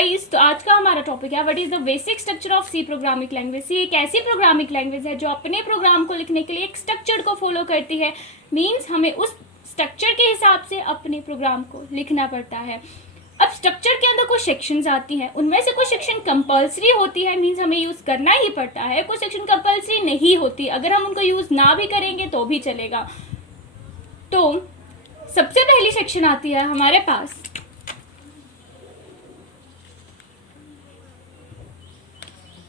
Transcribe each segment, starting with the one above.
Guys, तो आज का हमारा टॉपिक है what is the basic structure of C programming language. C एक ऐसी प्रोग्रामिंग लैंग्वेज है जो अपने प्रोग्राम को लिखने के लिए एक स्ट्रक्चर को फॉलो करती है। मींस हमें उस स्ट्रक्चर के हिसाब से अपने प्रोग्राम को लिखना पड़ता है। अब स्ट्रक्चर के अंदर कुछ सेक्शंस आती हैं, उनमें से कुछ सेक्शन कंपल्सरी होती है, मींस हमें यूज़ करना ही पड़ता है। कुछ सेक्शन कंपल्सरी नहीं होती, अगर हम उनको यूज़ ना भी करेंगे तो भी चलेगा। तो सबसे पहली सेक्शन आती है हमारे पास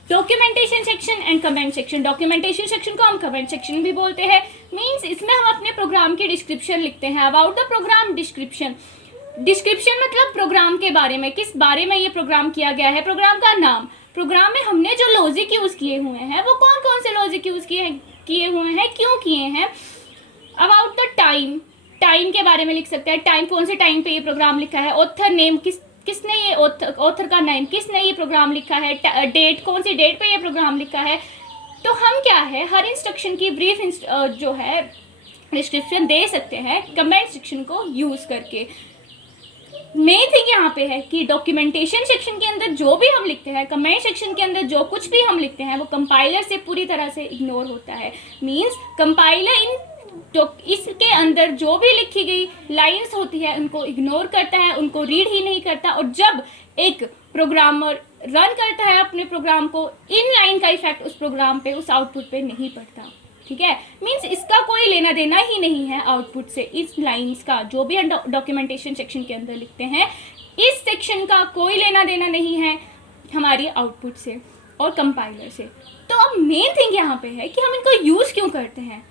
documentation section and comment section. Documentation section को हम कमेंट सेक्शन भी बोलते हैं। मींस इसमें हम अपने प्रोग्राम की डिस्क्रिप्शन लिखते हैं। About the program description. Description मतलब प्रोग्राम के बारे में, किस बारे में ये प्रोग्राम किया गया है, प्रोग्राम का नाम, प्रोग्राम में हमने जो लॉजिक यूज़ किए हुए हैं वो कौन कौन से लॉजिक यूज़ किए हुए हैं, क्यों किए हैं। अबाउट द टाइम, टाइम के बारे में लिख सकते हैं, टाइम कौन से टाइम पे ये प्रोग्राम लिखा है। ऑथर नेम, किसने ये ऑथर का नेम, किसने ये प्रोग्राम लिखा है। डेट, कौन सी डेट पे ये प्रोग्राम लिखा है। तो हम क्या है, हर इंस्ट्रक्शन की ब्रीफ जो है डिस्क्रिप्शन दे सकते हैं कमेंट सेक्शन को यूज़ करके। मेन थिंग यहाँ पे है कि डॉक्यूमेंटेशन सेक्शन के अंदर जो भी हम लिखते हैं, कमेंट सेक्शन के अंदर जो कुछ भी हम लिखते हैं वो कंपाइलर से पूरी तरह से इग्नोर होता है। मींस कंपाइलर इसके अंदर जो भी लिखी गई लाइंस होती है उनको इग्नोर करता है, उनको रीड ही नहीं करता। और जब एक प्रोग्रामर रन करता है अपने प्रोग्राम को, इन लाइन का इफेक्ट उस प्रोग्राम पे, उस आउटपुट पे नहीं पड़ता। ठीक है, मींस इसका कोई लेना देना ही नहीं है आउटपुट से। इस लाइंस का जो भी हम डॉक्यूमेंटेशन सेक्शन के अंदर लिखते हैं, इस सेक्शन का कोई लेना देना नहीं है हमारी आउटपुट से और कंपाइलर से। तो अब मेन थिंग यहाँ पे है कि हम इनको यूज़ क्यों करते हैं।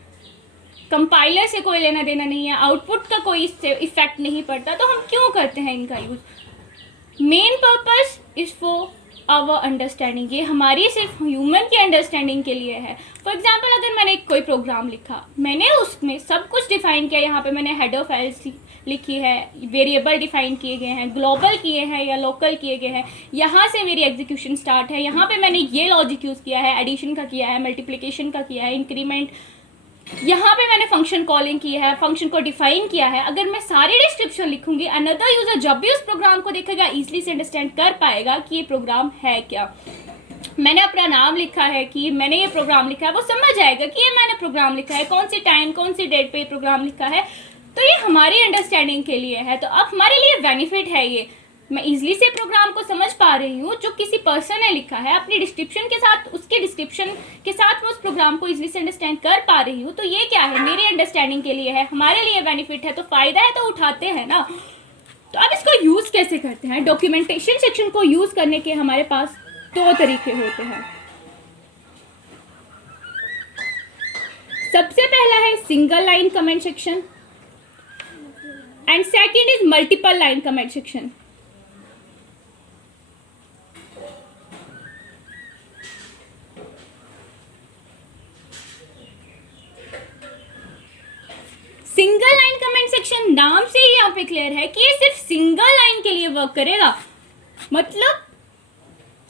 कंपाइलर से कोई लेना देना नहीं है, आउटपुट का कोई इससे इफेक्ट नहीं पड़ता, तो हम क्यों करते हैं इनका use. Main purpose is for our understanding. ये हमारी सिर्फ ह्यूमन की अंडरस्टैंडिंग के लिए है। फॉर एग्जांपल, अगर मैंने कोई प्रोग्राम लिखा, मैंने उसमें सब कुछ डिफाइन किया, यहाँ पे मैंने हेडर फाइल्स लिखी है, वेरिएबल डिफाइन किए गए हैं, ग्लोबल किए हैं या लोकल किए गए हैं, यहाँ से मेरी एग्जीक्यूशन स्टार्ट है, यहाँ पे मैंने ये लॉजिक यूज़ किया है, एडिशन का किया है, मल्टीप्लिकेशन का किया है, इंक्रीमेंट, यहाँ पे मैंने फंक्शन कॉलिंग की है, फंक्शन को डिफाइन किया है। अगर मैं सारी डिस्क्रिप्शन लिखूंगी, अनदर यूजर जब भी उस प्रोग्राम को देखेगा इजीली से अंडरस्टैंड कर पाएगा कि ये प्रोग्राम है क्या। मैंने अपना नाम लिखा है कि मैंने ये प्रोग्राम लिखा है, वो समझ जाएगा कि ये मैंने प्रोग्राम लिखा है, कौन सी टाइम, कौन सी डेट पे ये प्रोग्राम लिखा है। तो ये हमारी अंडरस्टैंडिंग के लिए है। तो अब हमारे लिए बेनिफिट है ये, मैं इजीली से प्रोग्राम को समझ पा रही हूँ जो किसी पर्सन ने लिखा है, अपनी डिस्क्रिप्शन के साथ, उसके डिस्क्रिप्शन के साथ मैं उस प्रोग्राम को इजीली से अंडरस्टैंड कर पा रही हूँ। तो ये क्या है, मेरी अंडरस्टैंडिंग के लिए है, हमारे लिए बेनिफिट है, तो फ़ायदा है तो उठाते हैं ना। तो अब इसको यूज़ कैसे करते हैं। डॉक्यूमेंटेशन सेक्शन को यूज़ करने के हमारे पास दो तरीके होते हैं। सबसे पहला है single line comment section and second is multiple line comment section. Single line comment section नाम से ही यहाँ पे क्लियर है कि ये सिर्फ सिंगल लाइन के लिए वर्क करेगा। मतलब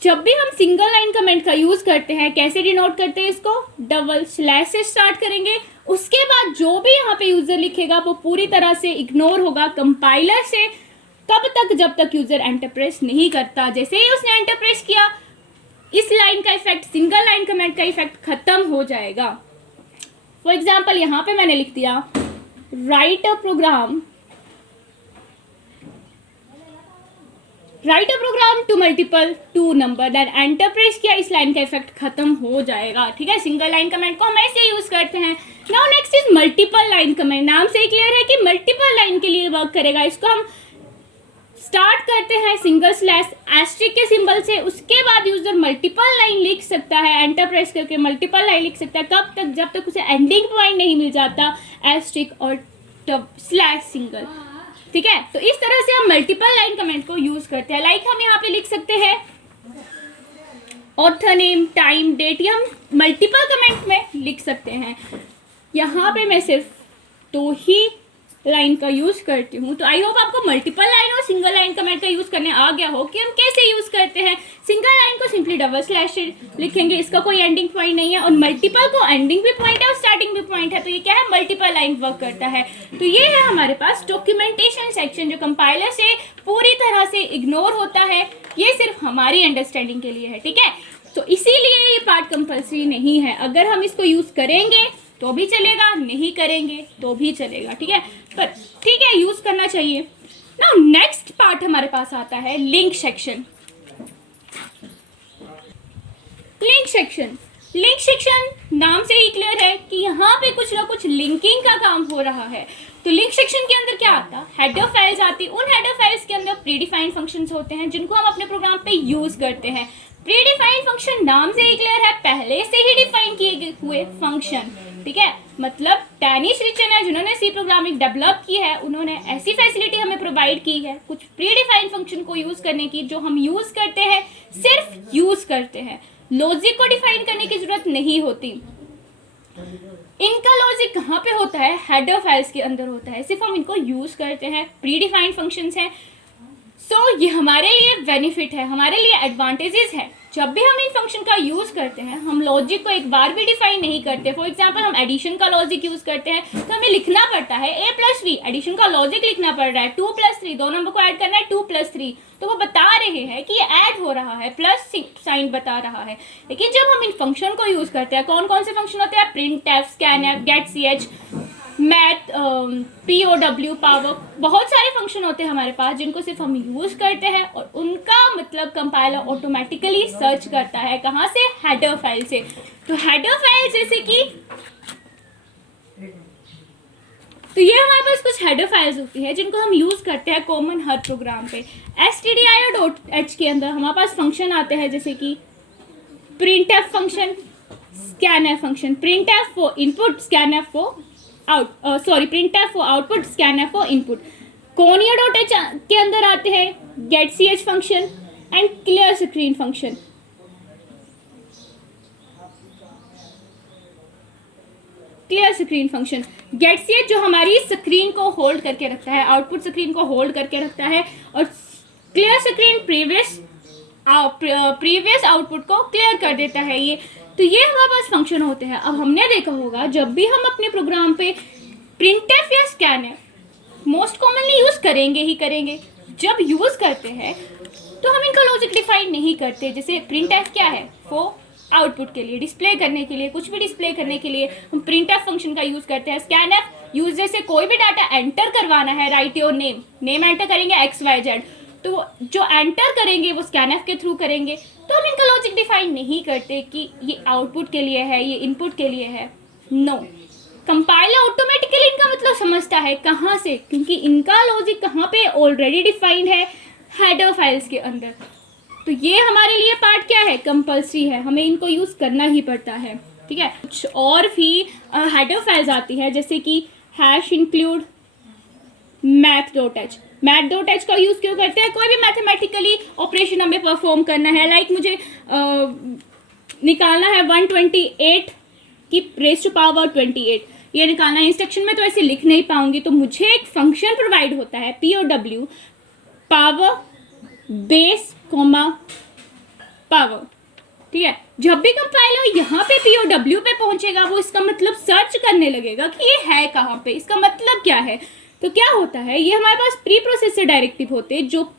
जब भी हम सिंगल लाइन कमेंट का यूज करते हैं, कैसे डिनोट करते हैं इसको, डबल स्लैश से स्टार्ट करेंगे, उसके बाद जो भी यहाँ पे यूजर लिखेगा वो पूरी तरह से इग्नोर होगा कंपाइलर से, तब तक जब तक यूजर एंटर प्रेस नहीं करता। जैसे ही उसने एंटर प्रेस किया, इस लाइन का इफेक्ट, सिंगल लाइन कमेंट का इफेक्ट खत्म हो जाएगा। फॉर एग्जाम्पल, यहाँ पे मैंने लिख दिया write a program to multiple two number, then enter press किया, इस लाइन का इफेक्ट खत्म हो जाएगा। ठीक है, सिंगल लाइन कमेंट को हम ऐसे यूज करते हैं। Now next is multiple line comment. नाम से ही क्लियर है कि मल्टीपल लाइन के लिए वर्क करेगा। इसको हम स्टार्ट करते हैं सिंगल स्लैश एस्ट्रिक के सिंबल से, उसके बाद यूजर मल्टीपल लाइन लिख सकता है, एंटर प्रेस करके मल्टीपल लाइन लिख सकता है। कब तक, जब तक उसे एंडिंग पॉइंट नहीं मिल जाता एस्ट्रिक और स्लैश सिंगल। ठीक है, तो इस तरह से हम मल्टीपल लाइन कमेंट को यूज करते हैं। लाइक हम यहाँ पे लिख सकते हैं ऑथर नेम, टाइम, डेट, ये हम मल्टीपल कमेंट में लिख सकते हैं। यहाँ पे मैं सिर्फ दो ही लाइन का यूज करती हूँ। तो आई होप आपको मल्टीपल लाइन और सिंगल लाइन कमेंट का यूज करने आ गया हो कि हम कैसे यूज करते हैं। सिंगल लाइन को सिंपली डबल स्लैश लिखेंगे, इसका कोई एंडिंग पॉइंट नहीं है, और मल्टीपल को एंडिंग भी पॉइंट है और स्टार्टिंग भी पॉइंट है, तो ये क्या है, मल्टीपल लाइन वर्क करता है। तो ये है हमारे पास डॉक्यूमेंटेशन सेक्शन, जो कंपाइलर से पूरी तरह से इग्नोर होता है, ये सिर्फ हमारी अंडरस्टैंडिंग के लिए है, ठीक है। तो इसीलिए ये पार्ट कंपल्सरी नहीं है, अगर हम इसको यूज करेंगे तो भी चलेगा, नहीं करेंगे तो भी चलेगा, ठीक है, पर ठीक है यूज करना चाहिए। नाउ नेक्स्ट पार्ट हमारे पास आता है लिंक सेक्शन। लिंक सेक्शन नाम से ही क्लियर है कि यहाँ पे कुछ ना कुछ लिंकिंग का काम हो रहा है। तो लिंक सेक्शन के अंदर क्या आता है, हेडर फाइल्स आती है, उन हेडर फाइल्स के अंदर प्रीडिफाइंड फंक्शंस होते हैं जिनको हम अपने प्रोग्राम पे यूज करते हैं। प्रीडिफाइंड फंक्शन नाम से ही क्लियर है, पहले से ही डिफाइन किए हुए फंक्शन, ठीक है। मतलब डैनिश रिचन है जिन्होंने सी प्रोग्रामिंग डेवलप की है, उन्होंने ऐसी फैसिलिटी हमें प्रोवाइड की है कुछ प्रीडिफाइंड फंक्शन को यूज करने की, जो हम यूज करते हैं, सिर्फ यूज करते हैं, लॉजिक को डिफाइन करने की जरूरत नहीं होती। इनका लॉजिक कहाँ पे होता है, हेडर फाइल्स के अंदर होता है, सिर्फ हम इनको यूज करते हैं, प्रीडिफाइंड फंक्शंस हैं। सो ये हमारे लिए बेनिफिट है, हमारे लिए एडवांटेजेस है। जब भी हम इन फंक्शन का यूज करते हैं, हम लॉजिक को एक बार भी डिफाइन नहीं करते। फॉर एग्जांपल हम एडिशन का लॉजिक यूज करते हैं तो हमें लिखना पड़ता है a+b, एडिशन का लॉजिक लिखना पड़ रहा है, 2+3, दो नंबर को ऐड करना है 2+3, तो वो बता रहे हैं कि ये ऐड हो रहा है, प्लस साइन बता रहा है। लेकिन जब हम इन फंक्शन को यूज करते हैं, कौन कौन से फंक्शन होते हैं, printf, scanf, getch, math, POW, power, बहुत सारे फंक्शन होते हैं हमारे पास जिनको सिर्फ हम यूज करते हैं, और उनका मतलब कंपाइलर ऑटोमेटिकली सर्च करता है कहाँ से, हेडर फाइल से। तो हेडर फाइल जैसे कि, तो ये हमारे पास कुछ हेडर फाइल्स होती है जिनको हम यूज करते हैं कॉमन हर प्रोग्राम पे। stdio.h के अंदर हमारे पास फंक्शन आते हैं जैसे कि printf function, scanf function, printf for input, scanf for printf for output, scanf for input. conio.h के अंदर आते हैं getch function and clear screen function. Clear screen function, getch जो हमारी स्क्रीन को होल्ड करके रखता है, आउटपुट स्क्रीन को होल्ड करके रखता है, और क्लियर स्क्रीन प्रीवियस आउटपुट को क्लियर कर देता है ये। तो ये हमारे पास फंक्शन होते हैं। अब हमने देखा होगा जब भी हम अपने प्रोग्राम पे printf या scanf मोस्ट कॉमनली यूज करेंगे ही करेंगे, जब यूज करते हैं तो हम इनका लॉजिक डिफाइन नहीं करते। जैसे printf क्या है, फॉर आउटपुट के लिए, डिस्प्ले करने के लिए, कुछ भी डिस्प्ले करने के लिए हम printf फंक्शन का यूज करते हैं। scanf यूजर से कोई भी डाटा एंटर करवाना है, राइट योर नेम एंटर करेंगे XYZ, तो जो एंटर करेंगे वो scanf के थ्रू करेंगे। तो हम इनका लॉजिक डिफाइन नहीं करते कि ये आउटपुट के लिए है, ये इनपुट के लिए है, नो। कंपाइलर ऑटोमेटिकली इनका मतलब समझता है, कहाँ से, क्योंकि इनका लॉजिक कहाँ पे ऑलरेडी डिफाइंड है, हेडर फाइल्स के अंदर। तो ये हमारे लिए पार्ट क्या है, कंपल्सरी है, हमें इनको यूज करना ही पड़ता है, ठीक है। कुछ और भी हेडर फाइल्स आती है जैसे कि #include math.h। math.h का यूज क्यों करते हैं, कोई भी मैथमेटिकली ऑपरेशन हमें परफॉर्म करना है, लाइक मुझे निकालना है 128 की रेज़ टू पावर 28, ये निकालना है। इंस्ट्रक्शन में तो ऐसे लिख नहीं पाऊंगी, तो मुझे एक फंक्शन प्रोवाइड होता है POW, power base comma power, ठीक है। जब भी कंपाइलर यहाँ पे POW पे पहुंचेगा, वो इसका मतलब सर्च करने लगेगा कि ये है कहाँ पे, इसका मतलब क्या है। तो क्या होता है, ये हमारे पास प्री प्रोसेसर डायरेक्टिव होते हैं जो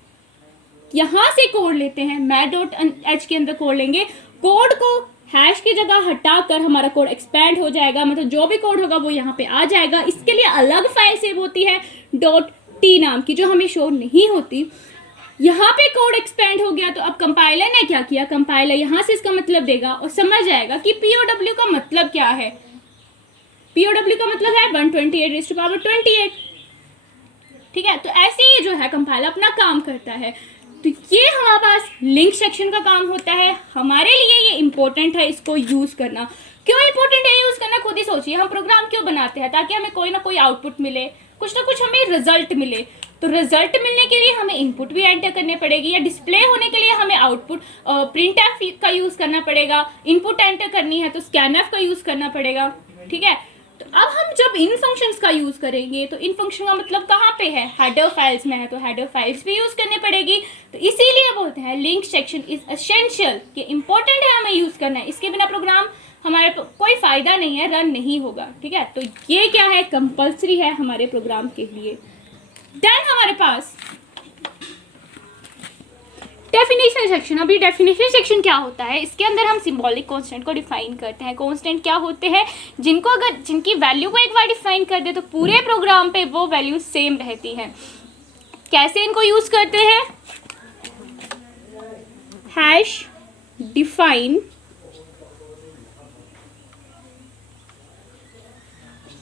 यहाँ से कोड लेते हैं, math.h के अंदर कोड लेंगे, कोड को हैश की जगह हटाकर हमारा कोड एक्सपैंड हो जाएगा, मतलब जो भी कोड होगा वो यहाँ पे आ जाएगा। इसके लिए अलग फाइल सेव होती है .t नाम की, जो हमें शो नहीं होती। यहाँ पे कोड एक्सपेंड हो गया, तो अब कंपाइलर ने क्या किया, कंपाइलर यहाँ से इसका मतलब देगा और समझ जाएगा कि POW का मतलब क्या है। POW का मतलब है 128 ठीक है। तो ऐसे ही जो है कंपाइलर अपना काम करता है। तो ये हमारे पास लिंक सेक्शन का काम होता है, हमारे लिए ये इंपॉर्टेंट है इसको यूज करना। क्यों इंपॉर्टेंट है यूज करना, खुद ही सोचिए। हम प्रोग्राम क्यों बनाते हैं, ताकि हमें कोई ना कोई आउटपुट मिले, कुछ ना कुछ हमें रिजल्ट मिले। तो रिजल्ट मिलने के लिए हमें इनपुट भी एंटर करने पड़ेगी, या डिस्प्ले होने के लिए हमें आउटपुट printf का यूज करना पड़ेगा, इनपुट एंटर करनी है तो scanf का यूज करना पड़ेगा, ठीक है। तो अब हम जब इन फंक्शंस का यूज़ करेंगे तो इन फंक्शन का मतलब कहाँ पे है, हेडर फाइल्स में है, तो हेडर फाइल्स भी यूज़ करनी पड़ेगी। तो इसीलिए बोलते हैं लिंक सेक्शन इज एसेंशियल, ये इंपॉर्टेंट है, हमें यूज़ करना है, इसके बिना प्रोग्राम हमारे कोई फ़ायदा नहीं है, रन नहीं होगा। ठीक है, तो ये क्या है, कंपल्सरी है हमारे प्रोग्राम के लिए। देन हमारे पास डेफिनेशन सेक्शन। अभी डेफिनेशन सेक्शन क्या होता है, इसके अंदर हम सिंबॉलिक कांस्टेंट को डिफाइन करते हैं। कांस्टेंट क्या होते हैं, जिनकी वैल्यू को एक बार डिफाइन कर दे तो पूरे प्रोग्राम पे वो वैल्यू सेम रहती है। कैसे इनको यूज करते हैं, हैश डिफाइन,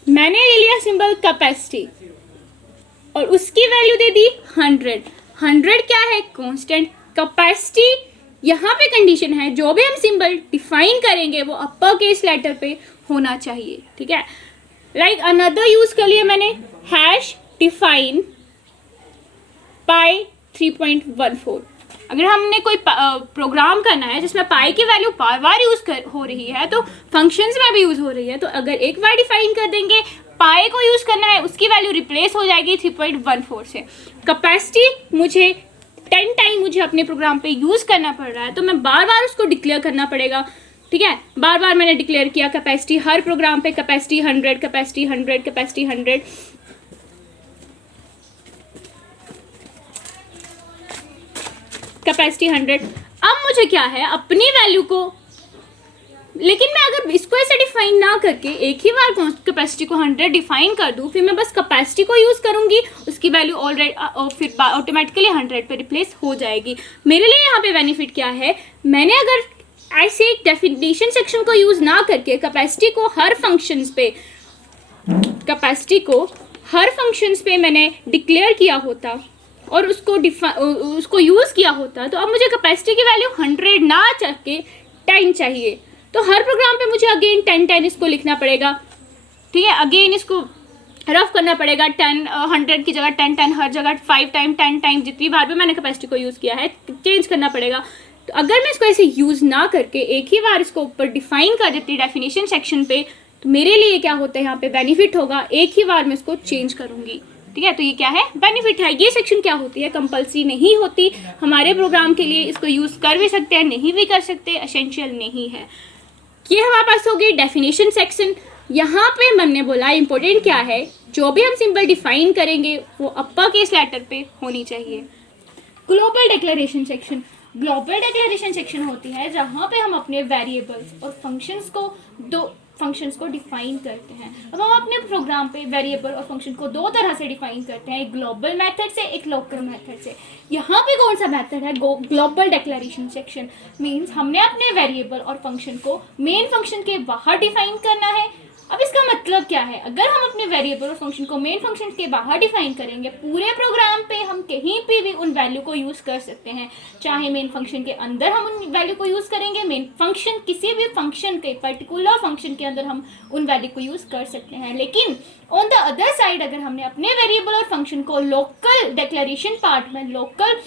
मैंने ले लिया सिंबल कैपेसिटी और उसकी वैल्यू दे दी 100। 100 क्या है, कांस्टेंट। कैपेसिटी यहाँ पे कंडीशन है, जो भी हम सिंबल डिफाइन करेंगे वो अपर केस लेटर पे होना चाहिए। ठीक है, लाइक अनदर यूज कर लिया मैंने, हैश डिफाइन पाई 3.14। अगर हमने कोई प्रोग्राम करना है जिसमें पाई की वैल्यू बार बार यूज हो रही है तो फंक्शंस में भी यूज हो रही है, तो अगर एक बार डिफाइन कर देंगे, पाई को यूज करना है, उसकी वैल्यू रिप्लेस हो जाएगी 3.14 से। कैपेसिटी मुझे 10 टाइम मुझे अपने प्रोग्राम पे यूज करना पड़ रहा है, तो मैं बार बार उसको डिक्लेयर करना पड़ेगा। ठीक है, बार बार मैंने डिक्लेयर किया कैपेसिटी, हर प्रोग्राम पे कैपेसिटी 100, कैपेसिटी 100, कैपेसिटी 100। कैपेसिटी 100। अब मुझे क्या है, अपनी वैल्यू को, लेकिन मैं अगर इसको ऐसे डिफाइन ना करके एक ही बार कैपेसिटी को 100 डिफाइन कर दूं, फिर मैं बस कैपेसिटी को यूज़ करूंगी, उसकी वैल्यू ऑलरेडी फिर ऑटोमेटिकली 100 पे रिप्लेस हो जाएगी। मेरे लिए यहाँ पे बेनिफिट क्या है, मैंने अगर ऐसे एक डेफिनेशन सेक्शन को यूज़ ना करके कैपेसिटी को हर फंक्शंस पे मैंने डिक्लेयर किया होता और उसको यूज़ किया होता, तो अब मुझे कैपेसिटी की वैल्यू 100 ना चाहिए, 10 चाहिए। तो हर प्रोग्राम पे मुझे अगेन 10 इसको लिखना पड़ेगा। ठीक है, अगेन इसको रफ करना पड़ेगा, 100 की जगह 10 हर जगह 5 टाइम 10 टाइम जितनी बार भी मैंने कैपेसिटी को यूज़ किया है चेंज करना पड़ेगा। तो अगर मैं इसको ऐसे यूज़ ना करके एक ही बार इसको ऊपर डिफाइन कर देती डेफिनेशन सेक्शन पे, तो मेरे लिए क्या होता है, यहाँ पे बेनिफिट होगा, एक ही बार मैं इसको चेंज करूँगी। ठीक है, तो ये क्या है, बेनिफिट है। ये सेक्शन क्या होती है, कंपल्सरी नहीं होती हमारे प्रोग्राम के लिए, इसको यूज़ कर भी सकते हैं, नहीं भी कर सकते, एसेंशियल नहीं है। ये हमारे पास हो गई डेफिनेशन सेक्शन। यहाँ पे हमने बोला इंपॉर्टेंट क्या है, जो भी हम सिंबल डिफाइन करेंगे वो अपर केस लेटर पे होनी चाहिए। Global declaration section. Global declaration section होती है जहाँ पे हम अपने वेरिएबल्स और फंक्शंस को डिफाइन करते हैं। अब हम अपने प्रोग्राम पे वेरिएबल और फंक्शन को दो तरह से डिफाइन करते हैं, एक ग्लोबल मेथड से, एक लोकल मेथड से। यहाँ पे कौन सा मेथड है, ग्लोबल डिक्लेरेशन सेक्शन। मींस हमने अपने वेरिएबल और फंक्शन को मेन फंक्शन के बाहर डिफाइन करना है। अब इसका मतलब क्या है, अगर हम अपने वेरिएबल और फंक्शन को मेन फंक्शन के बाहर डिफाइन करेंगे, पूरे प्रोग्राम पे हम कहीं पे भी उन वैल्यू को यूज़ कर सकते हैं। चाहे मेन फंक्शन के अंदर हम उन वैल्यू को यूज़ करेंगे, मेन फंक्शन किसी भी फंक्शन के पर्टिकुलर फंक्शन के अंदर हम उन वैल्यू को यूज़ कर सकते हैं। लेकिन ऑन द अदर साइड अगर हमने अपने वेरिएबल और फंक्शन को लोकल डिक्लेरेशन पार्ट में, लोकल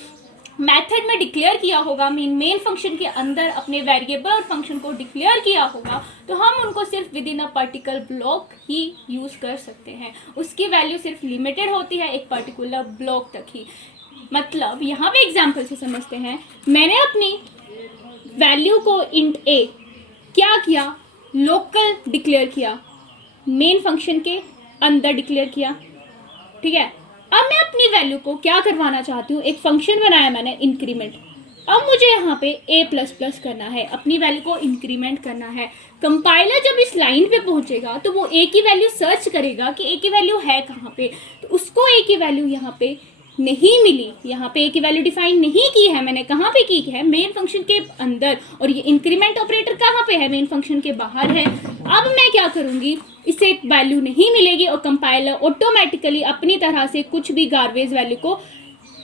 मेथड में डिक्लेयर किया होगा, मेन फंक्शन के अंदर अपने वेरिएबल और फंक्शन को डिक्लेयर किया होगा, तो हम उनको सिर्फ with in a particular block he use कर सकते हैं। उसकी वैल्यू सिर्फ लिमिटेड होती है एक पर्टिकुलर ब्लॉक तक ही। मतलब यहाँ पे एग्जांपल से समझते हैं, मैंने अपनी वैल्यू को इंट ए क्या किया, लोकल डिक्लेयर किया, मेन फंक्शन के अंदर डिक्लेयर किया। ठीक है, अब मैं अपनी वैल्यू को क्या करवाना चाहती हूँ, एक फंक्शन बनाया मैंने इंक्रीमेंट। अब मुझे यहाँ पे a++ करना है, अपनी वैल्यू को इंक्रीमेंट करना है। कंपाइलर जब इस लाइन पे पहुँचेगा तो वो a की वैल्यू सर्च करेगा कि a की वैल्यू है कहाँ पे, तो उसको a की वैल्यू यहाँ पे नहीं मिली। यहाँ पे a की वैल्यू डिफाइन नहीं की है मैंने, कहाँ पे की है, मेन फंक्शन के अंदर, और ये इंक्रीमेंट ऑपरेटर कहाँ पे है, मेन फंक्शन के बाहर है। अब मैं क्या करूँगी, इसे वैल्यू नहीं मिलेगी और कंपाइलर ऑटोमेटिकली अपनी तरह से कुछ भी गार्बेज वैल्यू को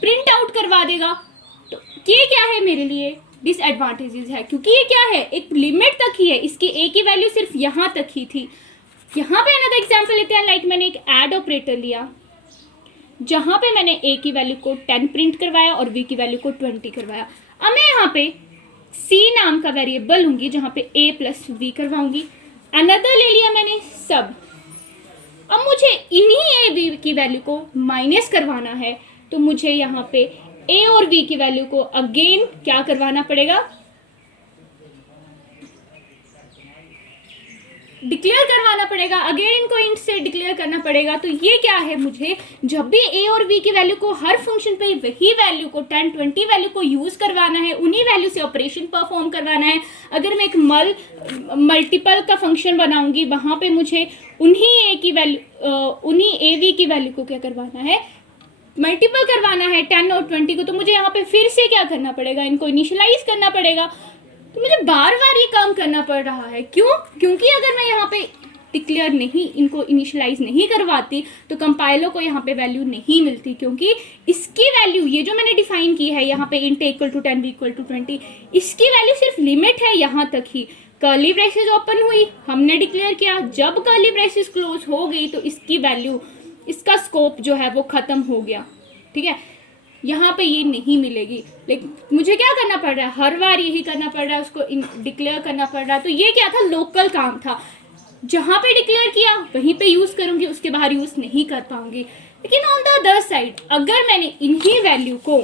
प्रिंट आउट करवा देगा। तो ये क्या है, मेरे लिए डिसएडवांटेजेस है, क्योंकि ये क्या है, एक लिमिट तक ही है, इसकी a की वैल्यू सिर्फ यहाँ तक ही थी। यहाँ पे अनदर एग्जांपल लेते हैं, लाइक मैंने एक ऐड ऑपरेटर लिया जहाँ पे मैंने a की वैल्यू को 10 प्रिंट करवाया और v की वैल्यू को 20 करवाया। अब मैं यहाँ पे c नाम का वेरिएबल लूँगी जहाँ पे a+v करवाऊँगी। अनदर ले लिया मैंने सब, अब मुझे इन्हीं ए बी की वैल्यू को माइनस करवाना है, तो मुझे यहाँ पे ए और बी की वैल्यू को अगेन क्या करवाना पड़ेगा, डिक्लेयर करवाना पड़ेगा, अगेन इनको इंट से डिक्लेयर करना पड़ेगा। तो ये क्या है, मुझे जब भी ए और बी की वैल्यू को हर फंक्शन पे वही वैल्यू को 10 20 वैल्यू को यूज़ करवाना है, उन्हीं वैल्यू से ऑपरेशन परफॉर्म करवाना है। अगर मैं एक मल्टीपल का फंक्शन बनाऊंगी, वहाँ पे मुझे उन्हीं ए की वैल्यू उन्हीं ए बी की वैल्यू को क्या करवाना है, मल्टीपल करवाना है 10 और 20 को। तो मुझे यहाँ पे फिर से क्या करना पड़ेगा, इनको इनिशियलाइज करना पड़ेगा। तो मुझे बार बार ये काम करना पड़ रहा है, क्यों? क्योंकि अगर मैं यहाँ पे डिक्लेयर नहीं, इनको इनिशियलाइज नहीं करवाती, तो कंपाइलर को यहाँ पे वैल्यू नहीं मिलती, क्योंकि इसकी वैल्यू, ये जो मैंने डिफाइन की है यहाँ पे int equal to 10 equal to 20, इसकी वैल्यू सिर्फ लिमिट है यहाँ तक ही। कर्ली ब्रेसेस ओपन हुई, हमने डिक्लेयर किया, जब कर्ली ब्रेसेस क्लोज हो गई तो इसकी वैल्यू, इसका स्कोप जो है वो खत्म हो गया। ठीक है, यहाँ पे ये नहीं मिलेगी। लेकिन मुझे क्या करना पड़ रहा है, हर बार यही करना पड़ रहा है, उसको डिक्लेयर करना पड़ रहा है। तो ये क्या था, लोकल काम था, जहाँ पे डिक्लेयर किया वहीं पे यूज़ करूँगी, उसके बाहर यूज़ नहीं कर पाऊंगी। लेकिन ऑन द अदर साइड, अगर मैंने इन्हीं वैल्यू को,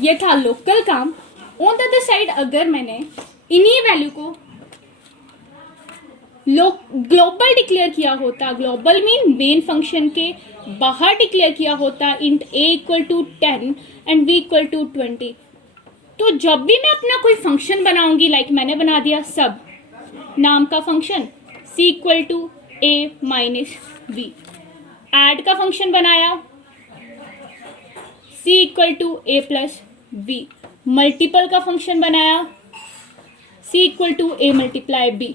ये था लोकल काम, ऑन द अदर साइड अगर मैंने इन्हीं वैल्यू को ग्लोबल डिक्लेयर किया होता, ग्लोबल मीन मेन फंक्शन के बाहर डिक्लेयर किया होता int a equal to 10 and b equal to 20, तो जब भी मैं अपना कोई फंक्शन बनाऊंगी, लाइक मैंने बना दिया सब नाम का function, C equal to A minus B, add का फंक्शन बनाया, C equal to A plus B, multiple का फंक्शन बनाया, C equal to A multiply B.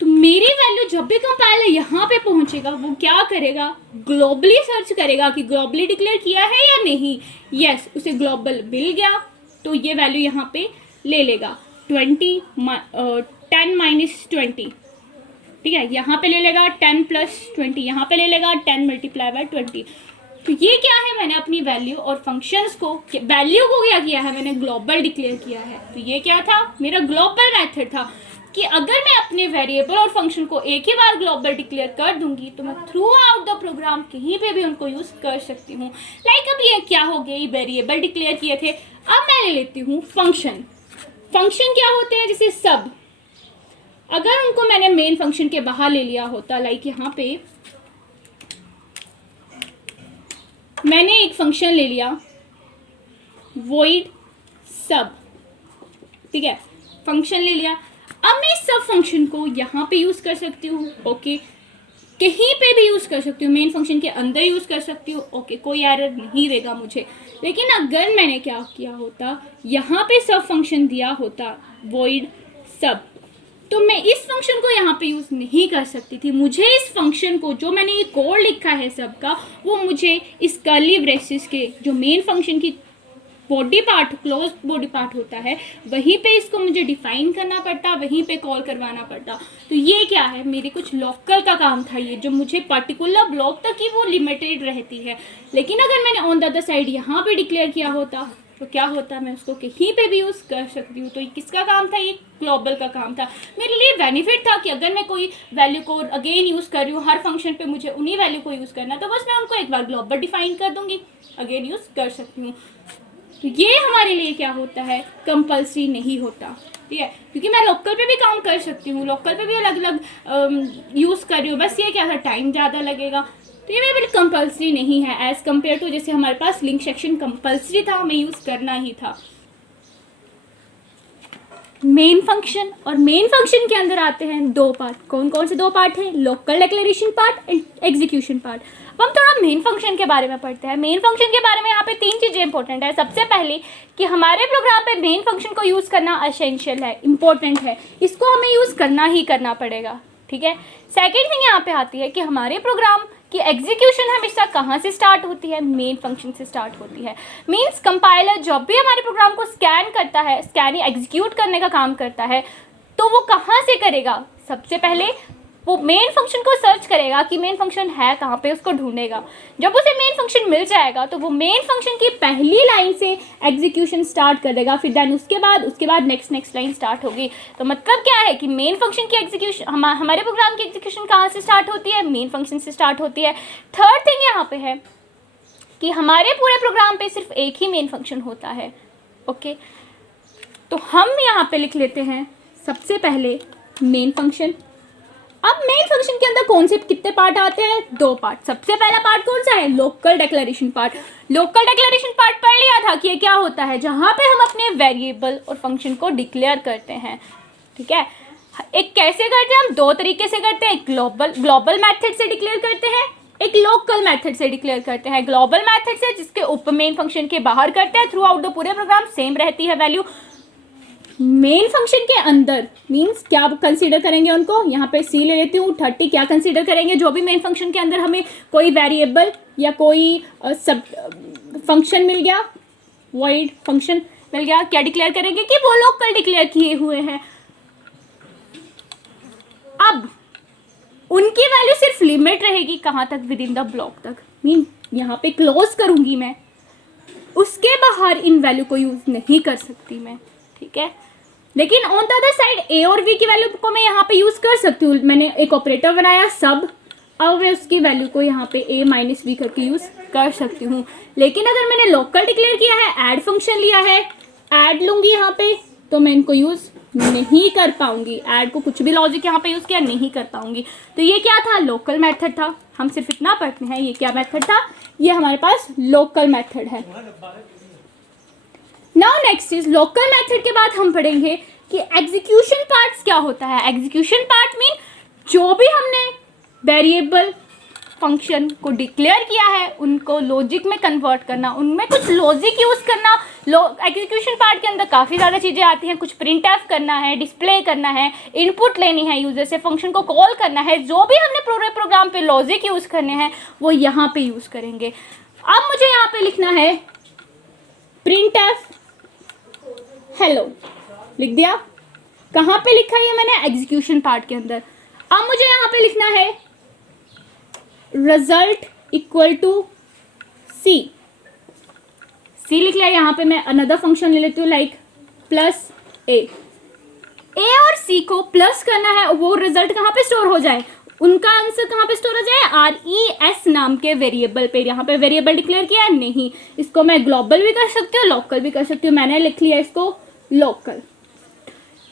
तो मेरी वैल्यू जब भी कंपाइलर यहाँ पे पहुंचेगा, वो क्या करेगा, ग्लोबली सर्च करेगा कि ग्लोबली डिक्लेयर किया है या नहीं। यस, उसे ग्लोबल मिल गया, तो ये वैल्यू यहाँ पे ले लेगा 10 माइनस 20, ठीक है, यहाँ पे ले लेगा 10 प्लस 20, यहाँ पे ले लेगा 10 मल्टीप्लाई बाय 20। तो ये क्या है, मैंने अपनी वैल्यू और फंक्शंस को, वैल्यू को क्या किया है, मैंने ग्लोबल डिक्लेयर किया है। तो ये क्या था, मेरा ग्लोबल मेथड था कि अगर मैं अपने वेरिएबल और फंक्शन को एक ही बार ग्लोबल डिक्लेयर कर दूंगी, तो मैं थ्रू आउट द प्रोग्राम कहीं पे भी उनको यूज़ कर सकती हूँ। लाइक अब ये क्या हो गया, ये वेरिएबल डिक्लेयर किए थे, अब मैं ले लेती हूँ फंक्शन। फंक्शन क्या होते हैं, जैसे सब, अगर उनको मैंने मेन फंक्शन के बाहर ले लिया होता, लाइक यहाँ पे मैंने एक फंक्शन ले लिया void सब, ठीक है, फंक्शन ले लिया। अब मैं इस सब फंक्शन को यहाँ पे यूज़ कर सकती हूँ, ओके, कहीं पे भी यूज़ कर सकती हूँ, मेन फंक्शन के अंदर यूज़ कर सकती हूँ, ओके, कोई एरर नहीं देगा मुझे। लेकिन अगर मैंने क्या किया होता, यहाँ पे सब फंक्शन दिया होता void सब, तो मैं इस फंक्शन को यहाँ पे यूज़ नहीं कर सकती थी। मुझे इस फंक्शन को, जो मैंने ये कोड लिखा है सबका, वो मुझे इस कर्ली ब्रेसेस के जो मेन फंक्शन की body part, close body part होता है, वहीं पे इसको मुझे डिफाइन करना पड़ता, वहीं पे कॉल करवाना पड़ता। तो ये क्या है, मेरे कुछ लोकल का काम था ये, जो मुझे पर्टिकुलर ब्लॉक तक ही वो लिमिटेड रहती है। लेकिन अगर मैंने ऑन द अदर साइड यहाँ पे डिक्लेयर किया होता, तो क्या होता, मैं उसको कहीं पे भी यूज़ कर सकती हूँ। तो ये किसका काम था, ये ग्लोबल का काम था। मेरे लिए बेनिफिट था कि अगर मैं कोई वैल्यू को अगेन यूज़ कर रही हूँ, हर फंक्शन पे मुझे उन्हीं वैल्यू को यूज़ करना, तो बस मैं उनको एक बार ग्लोबल डिफाइन कर दूंगी, अगेन यूज़ कर सकती हूँ। तो ये हमारे लिए क्या होता है, कंपल्सरी नहीं होता, ठीक है, क्योंकि मैं लोकल पे भी काम कर सकती हूँ, लोकल पे भी अलग अलग यूज़ कर रही हूँ, बस ये क्या था, टाइम ज़्यादा लगेगा। तो ये मेरे लिए कंपल्सरी नहीं है, एज़ कम्पेयर टू जैसे हमारे पास लिंक सेक्शन कंपल्सरी था, हमें यूज़ करना ही था। मेन फंक्शन, और मेन फंक्शन के अंदर आते हैं दो पार्ट। कौन कौन से दो पार्ट हैं, local declaration part and execution part. अब हम थोड़ा मेन फंक्शन के बारे में पढ़ते हैं। मेन फंक्शन के बारे में यहाँ पे 3 चीज़ें इंपॉर्टेंट है। सबसे पहले कि हमारे प्रोग्राम पे मेन फंक्शन को यूज़ करना असेंशियल है, इंपॉर्टेंट है, इसको हमें यूज़ करना ही करना पड़ेगा, ठीक है। सेकेंड थिंग यहाँ पे आती है कि हमारे प्रोग्राम कि एग्जीक्यूशन हमेशा कहाँ से स्टार्ट होती है, मेन फंक्शन से स्टार्ट होती है। मींस कंपाइलर जब भी हमारे प्रोग्राम को स्कैन करता है, स्कैन एग्जीक्यूट करने का काम करता है, तो वो कहाँ से करेगा, सबसे पहले वो मेन फंक्शन को सर्च करेगा कि मेन फंक्शन है कहाँ पे, उसको ढूंढेगा। जब उसे मेन फंक्शन मिल जाएगा तो वो मेन फंक्शन की पहली लाइन से एग्जीक्यूशन स्टार्ट कर देगा, फिर देन उसके बाद नेक्स्ट लाइन स्टार्ट होगी। तो मतलब क्या है कि मेन फंक्शन की एग्जीक्यूशन, हमारे प्रोग्राम की एग्जीक्यूशन कहाँ से स्टार्ट होती है, मेन फंक्शन से स्टार्ट होती है। थर्ड थिंग यहाँ पे है कि हमारे पूरे प्रोग्राम पे सिर्फ एक ही मेन फंक्शन होता है। ओके, तो हम यहाँ पे लिख लेते हैं सबसे पहले मेन फंक्शन। अब मेन फंक्शन के अंदर कौन से कितने पार्ट आते हैं, 2 पार्ट। सबसे पहला पार्ट कौन सा है, local declaration part. Local declaration part पढ़ लिया था कि ये क्या होता है, जहाँ पे हम अपने वेरिएबल और फंक्शन को डिक्लेयर करते हैं। ठीक है, एक कैसे करते हैं हम, 2 तरीके से करते हैं। एक ग्लोबल मेथड से डिक्लेयर करते हैं, एक लोकल मेथड से डिक्लेयर करते हैं। ग्लोबल मेथड से जिसके ऊपर मेन फंक्शन के बाहर करते हैं, थ्रू आउट द पूरे प्रोग्राम सेम रहती है वैल्यू। मेन फंक्शन के अंदर मींस क्या कंसीडर करेंगे उनको, यहाँ पे सी ले लेती हूँ 30। क्या कंसीडर करेंगे, जो भी मेन फंक्शन के अंदर हमें कोई वेरिएबल या कोई सब फंक्शन मिल गया, वॉइड फंक्शन मिल गया, क्या डिक्लेयर करेंगे कि वो लोकल डिक्लेयर किए हुए हैं। अब उनकी वैल्यू सिर्फ लिमिट रहेगी कहाँ तक, विद इन द ब्लॉक तक। मीन यहाँ पे क्लोज करूंगी मैं, उसके बाहर इन वैल्यू को यूज नहीं कर सकती मैं। ठीक है, लेकिन ऑन द अदर साइड ए और वी की वैल्यू को मैं यहाँ पे यूज कर सकती हूँ। मैंने एक ऑपरेटर बनाया सब, अब मैं उसकी वैल्यू को यहाँ पे a माइनस वी करके यूज कर सकती हूँ। लेकिन अगर मैंने लोकल डिक्लेयर किया है, ऐड फंक्शन लिया है, ऐड लूंगी यहाँ पे, तो मैं इनको यूज नहीं कर पाऊंगी। ऐड को कुछ भी लॉजिक यहाँ पे यूज किया नहीं कर पाऊंगी। तो ये क्या था, लोकल मेथड था। हम सिर्फ इतना पढ़ते हैं, ये क्या मेथड था, ये हमारे पास लोकल मेथड है। Now next is local method के बाद हम पढ़ेंगे कि एग्जीक्यूशन पार्ट्स क्या होता है। एग्जीक्यूशन पार्ट मीन जो भी हमने वेरिएबल फंक्शन को डिक्लेयर किया है उनको लॉजिक में कन्वर्ट करना, उनमें कुछ लॉजिक यूज करना। एग्जीक्यूशन पार्ट के अंदर काफ़ी ज़्यादा चीज़ें आती हैं, कुछ प्रिंट एफ करना है, डिस्प्ले करना है, इनपुट लेनी है यूजर से, फंक्शन को कॉल करना है। जो भी हमने पूरे प्रोग्राम पे लॉजिक यूज करने हैं वो यहाँ पे यूज करेंगे। अब मुझे यहाँ पे लिखना है प्रिंट एफ हेलो, लिख दिया। कहाँ पे लिखा है ये मैंने, एग्जीक्यूशन पार्ट के अंदर। अब मुझे यहाँ पे लिखना है रिजल्ट इक्वल टू सी। सी लिख लिया। यहाँ पे मैं अनदर फंक्शन ले लेती हूँ लाइक प्लस ए और सी को प्लस करना है, वो रिजल्ट कहाँ पे स्टोर हो जाए, उनका आंसर कहाँ पे स्टोर हो जाए, RES नाम के वेरिएबल पे। यहाँ पे वेरिएबल डिक्लेयर किया है नहीं, इसको मैं ग्लोबल भी कर सकती हूँ, लोकल भी कर सकती हूँ। मैंने लिख लिया इसको लोकल।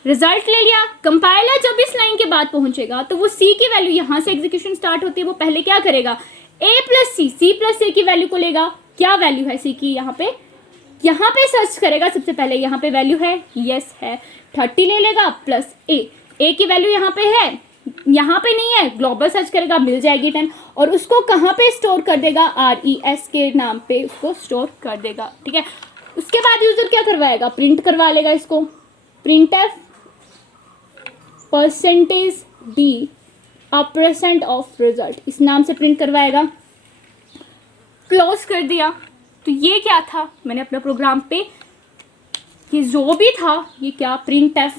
रिजल्ट ले लिया। कंपाइलर जब इस लाइन के बाद पहुंचेगा तो वो सी की वैल्यू, यहाँ से एग्जीक्यूशन स्टार्ट होती है, वो पहले क्या करेगा, ए प्लस सी प्लस ए की वैल्यू को लेगा। क्या वैल्यू है सी की, यहाँ पे सर्च करेगा। सबसे पहले यहाँ पे वैल्यू है, यस है, 30 ले लेगा प्लस ए की वैल्यू यहाँ पे है, यहाँ पे नहीं है, ग्लोबल सर्च करेगा, मिल जाएगी 10, और उसको कहाँ पे स्टोर कर देगा, RES के नाम पे उसको स्टोर कर देगा। ठीक है, उसके बाद यूजर क्या करवाएगा, प्रिंट करवा लेगा इसको, print F %d % of result, इस नाम से प्रिंट करवाएगा। क्लोज कर दिया। तो ये क्या था, मैंने अपने प्रोग्राम पे ये जो भी था, ये क्या प्रिंट एफ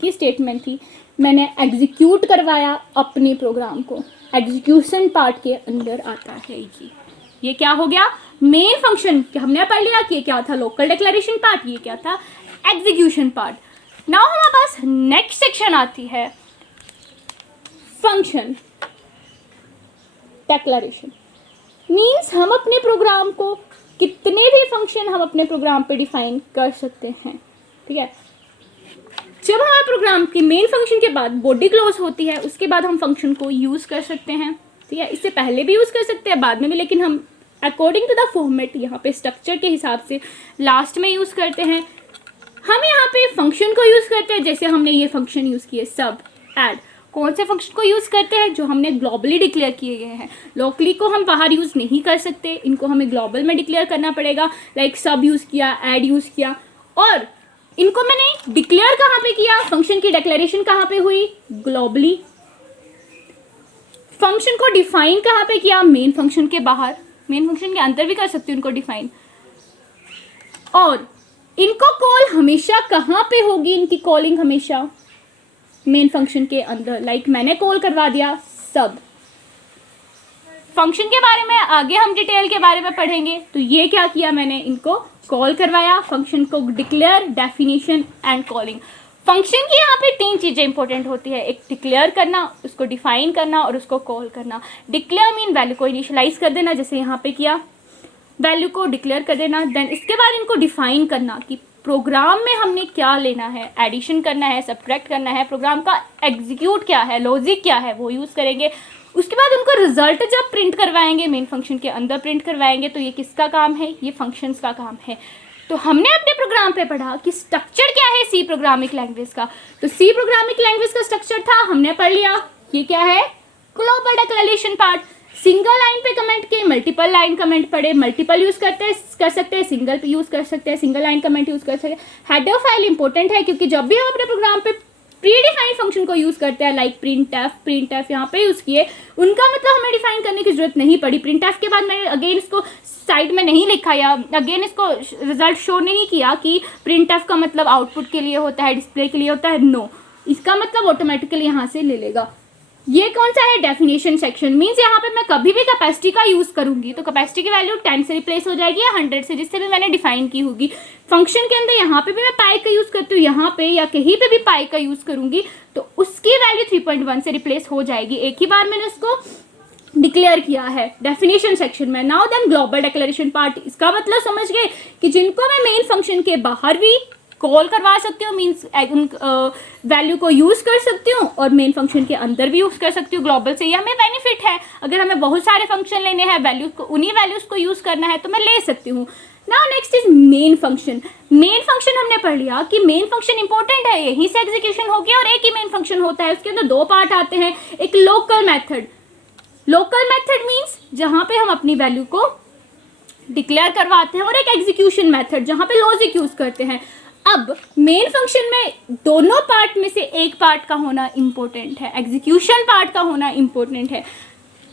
की स्टेटमेंट थी, मैंने एग्जीक्यूट करवाया अपने प्रोग्राम को। एग्जीक्यूशन पार्ट के अंदर आता है ये क्या हो गया, मेन फंक्शन। हमने पढ़ लिया कि क्या था लोकल डिक्लेरेशन पार्ट, ये क्या था एग्जीक्यूशन पार्ट। नाउ हमारे पास नेक्स्ट सेक्शन आती है फंक्शन डिक्लेरेशन। मीन्स हम अपने प्रोग्राम को कितने भी फंक्शन हम अपने प्रोग्राम पे डिफाइन कर सकते हैं। ठीक है, जब हमारे प्रोग्राम के मेन फंक्शन के बाद बॉडी क्लोज होती है, उसके बाद हम फंक्शन को यूज कर सकते हैं। ठीक है, इससे पहले भी यूज कर सकते हैं, बाद में भी, लेकिन हम अकॉर्डिंग टू द फॉर्मेट यहाँ पे स्ट्रक्चर के हिसाब से लास्ट में यूज करते हैं। हम यहाँ पे फंक्शन को यूज करते हैं, जैसे हमने ये फंक्शन यूज किए सब, ऐड। कौन से फंक्शन को यूज करते हैं, जो हमने ग्लोबली डिक्लेयर किए गए हैं। लोकली को हम बाहर यूज नहीं कर सकते, इनको हमें ग्लोबल में डिक्लेयर करना पड़ेगा। लाइक सब यूज किया, ऐड यूज किया, और इनको मैंने डिक्लेयर कहाँ पे किया, फंक्शन की डिक्लेरेशन कहाँ पे हुई, ग्लोबली। फंक्शन को डिफाइन कहाँ पे किया, मेन फंक्शन के बाहर। मेन फंक्शन के अंदर भी कर सकती हूँ इनको डिफाइन। और इनको कॉल हमेशा कहाँ पे होगी, इनकी कॉलिंग हमेशा मेन फंक्शन के अंदर, लाइक मैंने कॉल करवा दिया सब। फंक्शन के बारे में आगे हम डिटेल के बारे में पढ़ेंगे। तो ये क्या किया मैंने, इनको कॉल करवाया, फंक्शन को declare, definition and calling. Function की यहाँ पे 3 चीज़ें इंपॉर्टेंट होती है, एक डिक्लेयर करना, उसको डिफाइन करना और उसको कॉल करना। डिक्लेयर मीन वैल्यू को इनिशियलाइज कर देना, जैसे यहाँ पे किया, वैल्यू को डिक्लेयर कर देना। देन इसके बाद इनको डिफाइन करना कि प्रोग्राम में हमने क्या लेना है, एडिशन करना है, सब्ट्रैक्ट करना है, प्रोग्राम का एग्जीक्यूट क्या है, लॉजिक क्या है, वो यूज़ करेंगे। उसके बाद उनको रिजल्ट जब प्रिंट करवाएंगे, मेन फंक्शन के अंदर प्रिंट करवाएंगे, तो ये किसका काम है, ये फंक्शंस का काम है। तो हमने अपने प्रोग्राम पे पढ़ा कि स्ट्रक्चर क्या है सी प्रोग्रामिंग लैंग्वेज का। तो सी प्रोग्रामिंग लैंग्वेज का स्ट्रक्चर था, हमने पढ़ लिया। ये क्या है, global declaration part. Single line पे कमेंट के, मल्टीपल लाइन कमेंट पढ़े, मल्टीपल यूज कर सकते हैं, सिंगल पे यूज कर सकते हैं, सिंगल लाइन कमेंट यूज कर सकते हैं। हेडर फाइल इंपॉर्टेंट है, क्योंकि जब भी हम अपने प्रोग्राम पे प्री डिफाइंड फंक्शन को यूज करते हैं, लाइक प्रिंट एफ यहाँ पे यूज किए, उनका मतलब हमें डिफाइन करने की जरूरत नहीं पड़ी। प्रिंट एफ के बाद मैंने अगेन इसको साइड में नहीं लिखा या अगेन इसको रिजल्ट शो नहीं किया कि प्रिंट एफ का मतलब आउटपुट के लिए होता है, डिस्प्ले के लिए होता है। नो, इसका मतलब ऑटोमेटिकली यहाँ से ले लेगा। ये कौन सा है, डेफिनेशन सेक्शन। मीन्स यहाँ पे मैं कभी भी कैपेसिटी का यूज करूंगी तो कैपेसिटी की वैल्यू 10 से रिप्लेस हो जाएगी या 100 से, जिससे भी मैंने डिफाइन की होगी। फंक्शन के अंदर यहाँ पे भी मैं पाई का यूज करती हूँ, यहाँ पे या कहीं पे भी पाई का यूज करूंगी तो उसकी वैल्यू 3.1 से रिप्लेस हो जाएगी। एक ही बार मैंने उसको डिक्लेयर किया है डेफिनेशन सेक्शन में। Now then global declaration part, इसका मतलब समझ गए कि जिनको मैं मेन फंक्शन के बाहर भी कॉल करवा सकती हूँ, मीन्स वैल्यू को यूज़ कर सकती हूँ और मेन फंक्शन के अंदर भी यूज़ कर सकती हूँ ग्लोबल से। ये हमें बेनिफिट है, अगर हमें बहुत सारे फंक्शन लेने हैं, वैल्यूज को, उन्हीं वैल्यूज़ को यूज़ करना है तो मैं ले सकती हूँ। Now next is main function. Main function हमने पढ़ लिया कि मेन फंक्शन इंपॉर्टेंट है, यहीं से एग्जीक्यूशन होगी और एक ही मेन फंक्शन होता है। उसके अंदर 2 पार्ट आते हैं, एक local method. Local method means जहाँ पे हम अपनी वैल्यू को डिक्लेयर करवाते हैं, और एक एग्जीक्यूशन मैथड जहाँ पे लॉजिक यूज़ करते हैं। अब मेन फंक्शन में दोनों पार्ट में से एक पार्ट का होना इंपॉर्टेंट है, एग्जीक्यूशन पार्ट का होना इंपॉर्टेंट है,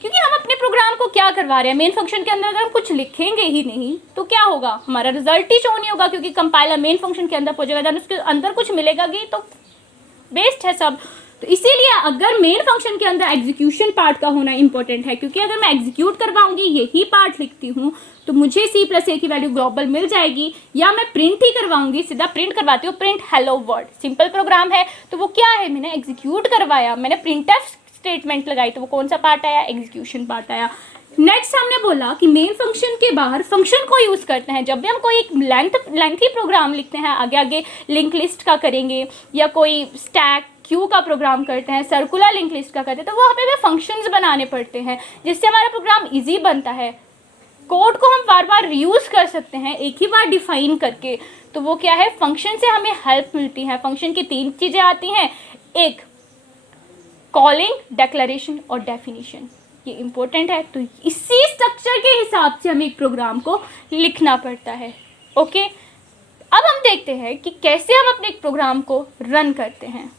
क्योंकि हम अपने प्रोग्राम को क्या करवा रहे हैं। मेन फंक्शन के अंदर अगर हम कुछ लिखेंगे ही नहीं तो क्या होगा, हमारा रिजल्ट ही शो नहीं होगा, क्योंकि कंपाइलर मेन फंक्शन के अंदर पहुंचेगा, उसके अंदर कुछ मिलेगा ही तो वेस्ट है सब। तो इसीलिए अगर मेन फंक्शन के अंदर एग्जीक्यूशन पार्ट का होना इंपॉर्टेंट है, क्योंकि अगर मैं एग्जीक्यूट करवाऊंगी, यही पार्ट लिखती हूँ, तो मुझे C++ की वैल्यू ग्लोबल मिल जाएगी। या मैं प्रिंट ही करवाऊंगी, सीधा प्रिंट करवाती हूँ, print hello world, simple program है तो वो क्या है, मैंने एग्जीक्यूट करवाया, मैंने प्रिंट एफ स्टेटमेंट लगाई तो वो कौन सा पार्ट आया, एग्जीक्यूशन पार्ट आया। नेक्स्ट हमने बोला कि मेन फंक्शन के बाहर फंक्शन को यूज़ करते हैं जब भी हम कोई एक लेंथी प्रोग्राम लिखते हैं, आगे आगे लिंक लिस्ट का करेंगे या कोई स्टैक क्यू का प्रोग्राम करते हैं, सर्कुलर लिंक लिस्ट का करते हैं, तो वो हमें फंक्शंस बनाने पड़ते हैं जिससे हमारा प्रोग्राम इजी बनता है। कोड को हम बार बार रीयूज़ कर सकते हैं एक ही बार डिफाइन करके, तो वो क्या है, फंक्शन से हमें हेल्प मिलती है। फंक्शन की 3 चीज़ें आती हैं, एक कॉलिंग, डिक्लेरेशन और डेफिनेशन, ये इंपॉर्टेंट है। तो इसी स्ट्रक्चर के हिसाब से हमें एक प्रोग्राम को लिखना पड़ता है। ओके, अब हम देखते हैं कि कैसे हम अपने एक प्रोग्राम को रन करते हैं।